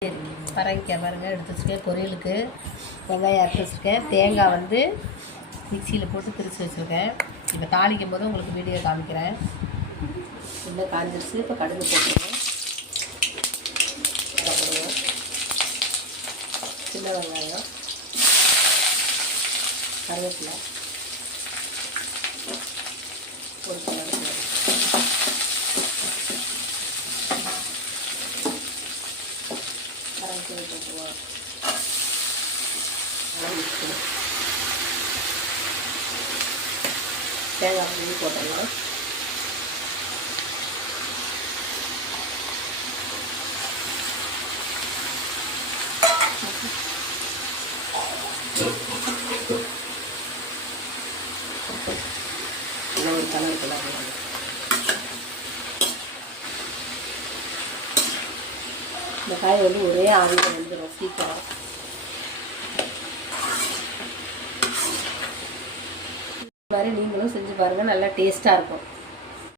பரங்கிக்காய் பாருங்கள் எடுத்து வச்சுருக்கேன். பொரியலுக்கு வெங்காயம் அரைச்சி வச்சுருக்கேன். தேங்காய் வந்து மிக்சியில் போட்டு திரிச்சு வச்சுருக்கேன். இப்போ தாளிக்கும் போது உங்களுக்கு வீடியோ காமிக்கிறேன். இன்னும் காஞ்சிருச்சு. இப்போ கடுகு போட்டுருவோம். போடுவோம் சின்ன வெங்காயம், கருவேப்பிலை ஒரு போட்டுருவோம். தேங்காய் பூ போட்டுடலாம். ஒரு கலர் இந்த காய் வந்து ஒரே ஆவியில் வந்துடும் சீக்கிரம். இந்த மாதிரி நீங்களும் செஞ்சு பாருங்கள், நல்லா டேஸ்ட்டாக இருக்கும்.